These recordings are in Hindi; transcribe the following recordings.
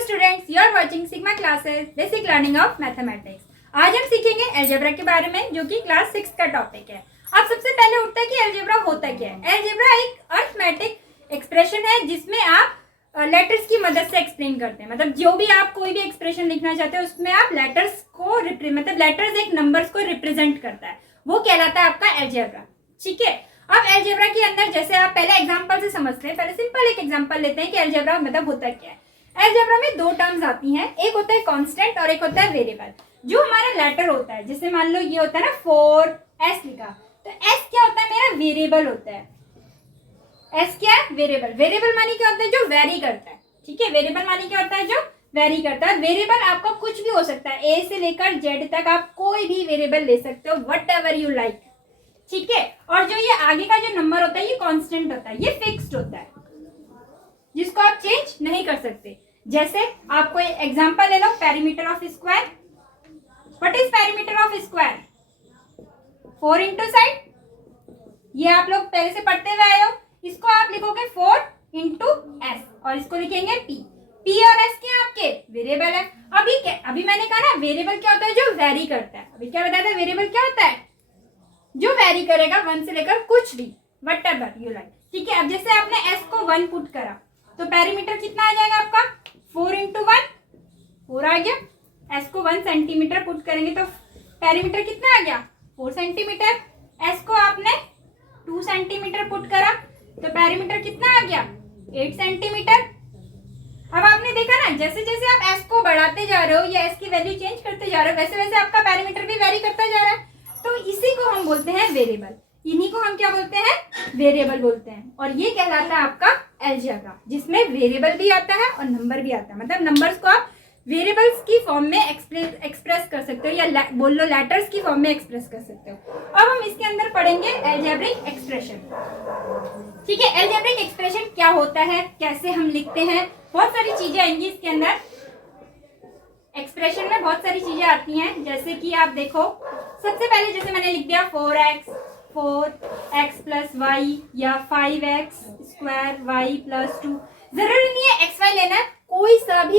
students, you are watching Sigma classes Basic Learning of Mathematics। आज हम सीखेंगे अलजेब्रा के बारे में, जो कि क्लास 6 का टॉपिक है। अब सबसे पहले उठता है कि अलजेब्रा होता क्या है। अलजेब्रा एक अरिथमेटिक एक्सप्रेशन है जिसमें आप लेटर्स की मदद से एक्सप्लेन करते हैं। मतलब जो भी आप कोई भी एक्सप्रेशन लिखना चाहते हैं उसमें आप लेटर्स को मतलब लेटर्स एक नंबर्स को रिप्रेजेंट करता है, वो कहलाता है आपका अलजेब्रा। ठीक है, अब अलजेब्रा के अंदर जैसे आप पहले एग्जांपल से समझते हैं, पहले सिंपल एक एग्जांपल लेते हैं कि अलजेब्रा मतलब होता क्या है। अलजेब्रा में दो टर्म्स आती हैं, एक होता है कांस्टेंट और एक होता है वेरिएबल। जो हमारा लेटर होता है, जैसे मान लो ये होता है ना 4s लिखा, तो s क्या होता है, मेरा वेरिएबल होता है। s क्या है, वेरिएबल। वेरिएबल मानी क्या होता है, जो वेरी करता है। ठीक है, वेरिएबल मानी क्या होता है, जो वेरी करता है। वेरिएबल आपका कुछ भी हो सकता है, a से लेकर z तक आप कोई भी वेरिएबल ले सकते हो, वट एवर यू लाइक। ठीक है, और जो ये आगे का जो नंबर होता है ये कांस्टेंट होता है, ये फिक्स्ड होता है, जिसको आप चेंज नहीं कर सकते। जैसे आपको एग्जांपल ले लो, perimeter of square. What is perimeter of square? 4 into side. ये आप लोग पहले से पढ़ते हुए आए हो। इसको आप लिखोगे 4 इंटू एस और इसको लिखेंगे पी। पी और एस क्या आपके वेरिएबल है। अभी मैंने कहा ना वेरिएबल क्या होता है, जो वेरी करता है। अभी क्या बताया था, वेरिएबल क्या होता है, जो वेरी करेगा 1 से लेकर कुछ भी, वट एवर यू लाइक। ठीक है, अब जैसे आपने s को 1 पुट करा तो पेरीमीटर कितना आ जाएगा आपका, 4 इंटू 1, 4 आ गया। s को 1 सेंटीमीटर पुट करेंगे तो पेरीमीटर कितना आ गया, 4 सेंटीमीटर। s को आपने 2 सेंटीमीटर पुट करा तो पेरीमीटर कितना आ गया, 8 सेंटीमीटर। अब आपने देखा ना, जैसे जैसे आप s को बढ़ाते जा रहे हो या s की वैल्यू चेंज करते जा रहे हो, वैसे वैसे आपका पेरीमीटर भी वेरी करता जा रहा है। तो इसी को हम बोलते हैं वेरिएबल। इन्हीं को हम क्या बोलते हैं, वेरिएबल बोलते हैं। और ये कहलाता है आपका अलजेब्रा, जिसमें वेरिएबल भी आता है और नंबर भी आता है। मतलब नंबर्स को आप वेरिएबल्स की फॉर्म में एक्सप्रेस कर सकते हो, या बोल लो लेटर्स की फॉर्म में एक्सप्रेस कर सकते हो। अब हम इसके अंदर पढ़ेंगे अलजेब्रिक एक्सप्रेशन। ठीक है, अलजेब्रिक एक्सप्रेशन क्या होता है, कैसे हम लिखते हैं, बहुत सारी चीजें आएंगी इसके अंदर। एक्सप्रेशन में बहुत सारी चीजें आती हैं, जैसे कि आप देखो, सबसे पहले जैसे मैंने लिख दिया 4x प्लस वाई या 5x स्क्वायर वाई प्लस 2। जरूरी नहीं है xy लेना है, कोई सा भी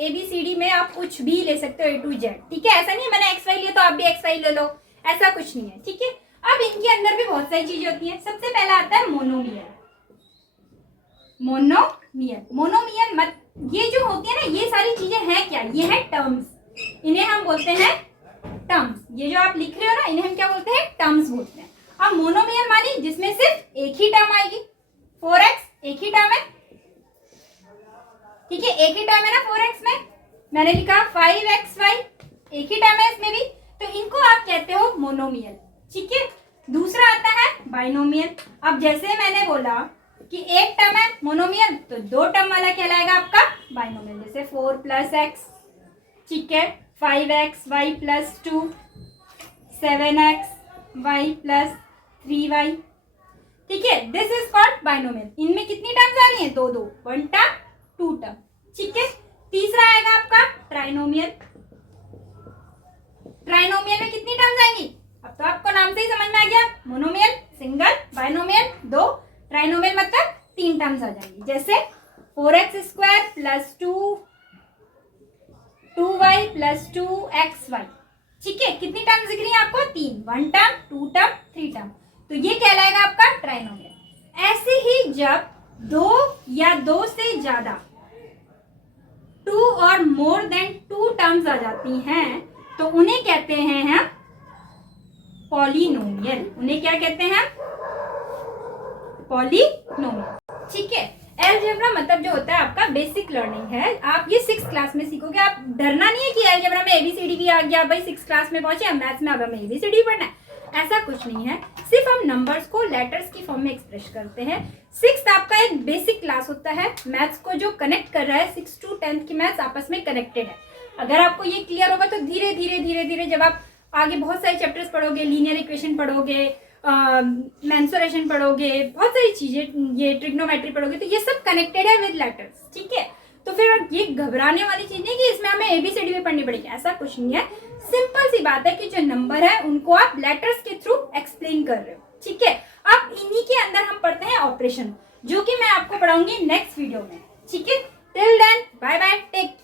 ABCD में आप कुछ भी ले सकते हो A to Z। ठीक है, ऐसा नहीं है मैंने xy लिया तो आप भी xy ले लो, ऐसा कुछ नहीं है। ठीक है, अब इनके अंदर भी बहुत सारी चीजें होती हैं। सबसे पहला आता है मोनोमियल। मोनोमियल मत, ये जो होती है ना, ये सारी चीजें हैं क्या, ये है टर्म्स। इन्हें हम बोलते हैं टर्म्स। ये जो आप लिख रहे हो ना, इन्हें हम क्या बोलते हैं, टर्म्स बोलते हैं। अब मोनोमियल मानी जिसमें सिर्फ एक ही टर्म आएगी। 4x एक ही टर्म है। ठीक है, एक ही टर्म है ना 4x में। मैंने लिखा 5xy एक ही टर्म है इसमें भी, तो इनको आप कहते हो मोनोमियल। ठीक है, दूसरा आता है बाइनोमियल। अब जैसे मैंने बोला कि एक टर्म है मोनोमियल, तो 2 टर्म वाला कहलाएगा आपका बाइनोमियल। जैसे 4 प्लस एक्स, ठीक है, 5xy plus 2, 7xy plus 3y। ठीक है, दिस इज कॉल्ड बाइनोमियल। इनमें कितनी टर्म्स आ रही हैं, 2 1 टर्म 2 टर्म। ठीक है, तीसरा आएगा आपका ट्राइनोमियल। ट्राइनोमियल में कितनी टर्म्स आएंगी, अब तो आपको नाम से ही समझ में आ गया, मोनोमियल सिंगल, बाइनोमियल 2, ट्राइनोमियल मतलब 3 टर्म्स आ जाएंगी। जैसे 4x square plus 2y plus 2xy। ठीक है, कितनी टर्म्स दिख रही है आपको, 3, 1 टर्म 2 टर्म 3 टर्म, तो ये कहलाएगा आपका ट्राइनोमियल। ऐसे ही जब 2 या 2 से ज्यादा 2 और मोर देन 2 टर्म्स आ जाती हैं तो उन्हें कहते हैं हम पॉलिनोमियल। उन्हें क्या कहते हैं, पॉलिनोमियल। ठीक है, अलजेब्रा मतलब जो होता है आपका बेसिक लर्निंग है। आप ये 6th क्लास में सीखोगे। आप डरना नहीं है कि अलजेब्रा में ABCD भी आ गया, भाई 6th क्लास में पहुंचे, मैथ्स में अब हमें ABCD पढ़ना है, ऐसा कुछ नहीं है। सिर्फ हम नंबर्स को लेटर्स की फॉर्म में एक्सप्रेस करते हैं। 6th आपका एक बेसिक क्लास होता है, मैथ्स को जो कनेक्ट कर रहा है। 6 to 10th की मैथ्स आपस में कनेक्टेड है। अगर आपको ये क्लियर होगा तो धीरे धीरे जब आप आगे बहुत सारे चैप्टर्स पढ़ोगे, लीनियर इक्वेशन पढ़ोगे, मेंसुरेशन पढ़ोगे, बहुत सारी चीजें, ये ट्रिग्नोमेट्री पढ़ोगे, तो ये सब कनेक्टेड है विद लेटर्स। ठीक है, तो फिर ये घबराने वाली चीज नहीं कि इसमें हमें ABCD भी पढ़नी पड़ेगी, ऐसा कुछ नहीं है। सिंपल सी बात है कि जो नंबर है उनको आप लेटर्स के थ्रू एक्सप्लेन कर रहे हो। ठीक है, अब इन्हीं के अंदर हम पढ़ते हैं ऑपरेशन, जो कि मैं आपको पढ़ाऊंगी नेक्स्ट वीडियो में। ठीक है, till then bye bye, take